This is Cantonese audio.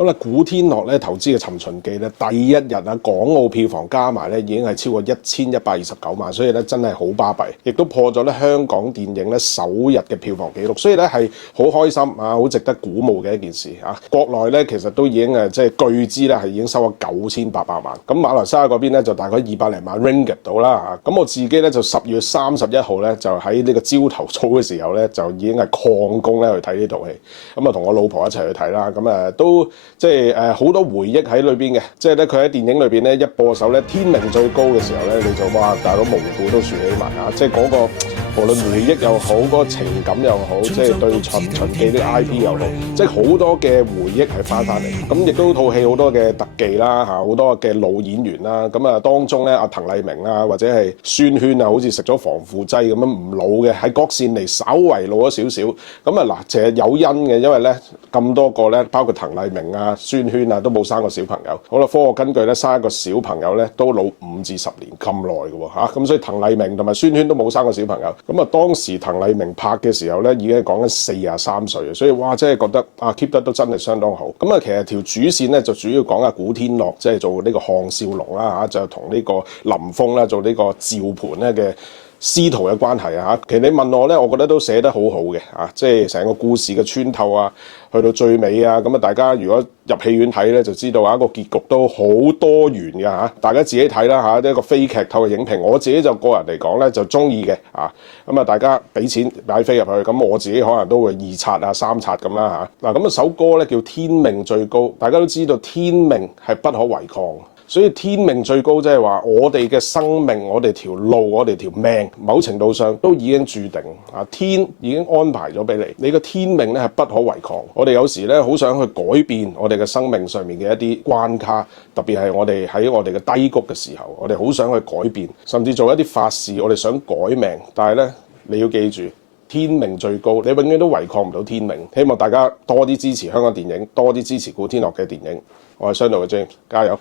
好啦，古天樂咧投資嘅《尋秦記》咧，第一日啊，港澳票房加埋咧已經係超過1129萬，所以咧真係好巴閉，亦都破咗咧香港電影咧首日嘅票房紀錄，所以咧係好開心啊，好值得鼓舞嘅一件事啊！國內咧其實都已經即係據知咧係已經收咗9800萬，咁馬來西亞嗰邊咧就大概200零萬 ringgit 到啦嚇，咁我自己咧就10月31號咧就喺呢個朝頭早嘅時候咧就已經係曠工咧去睇呢套戲，咁啊同我老婆一齊去睇啦，咁都即係好多回憶喺裏邊嘅，即係咧佢喺電影裏邊咧一播首咧天命最高嘅時候咧，你就哇大佬毛骨都豎起埋啊！即係嗰個無論回憶又好，嗰個情感又好，即係對尋秦記啲 IP 又好，即係好多嘅回憶係翻嚟。咁亦都套戲好多嘅特技啦嚇，好多嘅老演員啦。咁啊當中咧阿滕麗明啊或者係孫軒啊，好似食咗防腐劑咁樣唔老嘅，喺郭羨妮稍為老咗少少。咁啊嗱，其實有因嘅，因為咧咁多個咧，包括滕麗明啊、孫軒啊，都冇生過小朋友。好啦，科學根據咧生一個小朋友咧都老5至10年咁耐嘅喎嚇。咁所以滕麗明同埋孫軒都冇生過小朋友。咁啊，當時滕麗明拍嘅時候咧，已經講緊43歲，所以哇，真係覺得啊 keep 得都真係相當好。咁啊，其實條主線咧就主要講古天樂即係做呢個項少龍啦嚇，就同呢個林峰啦做呢個趙盤咧嘅師徒嘅關係啊嚇。其實你問我咧，我覺得都寫得好好嘅啊，即係成個故事嘅穿透啊，去到最尾啊，咁啊大家如果入戲院睇咧，就知道啊個結局都好多元嘅嚇，大家自己睇啦嚇，一個非劇透嘅影評。我自己就個人嚟講咧就中意嘅啊，咁啊大家俾錢買飛入去，咁我自己可能都會2刷啊3刷咁啦嚇。嗱咁啊首歌咧叫《天命最高》，大家都知道天命係不可違抗。所以天命最高，即係話我哋嘅生命、我哋條路、我哋條命，某程度上都已經注定啊！天已經安排咗俾你，你個天命咧係不可違抗。我哋有時咧好想去改變我哋嘅生命上面嘅一啲關卡，特別係我哋喺我哋嘅低谷嘅時候，我哋好想去改變，甚至做一啲法事，我哋想改命。但係咧，你要記住，天命最高，你永遠都違抗唔到天命。希望大家多啲支持香港電影，多啲支持古天樂嘅電影。我係商道嘅 James，加油！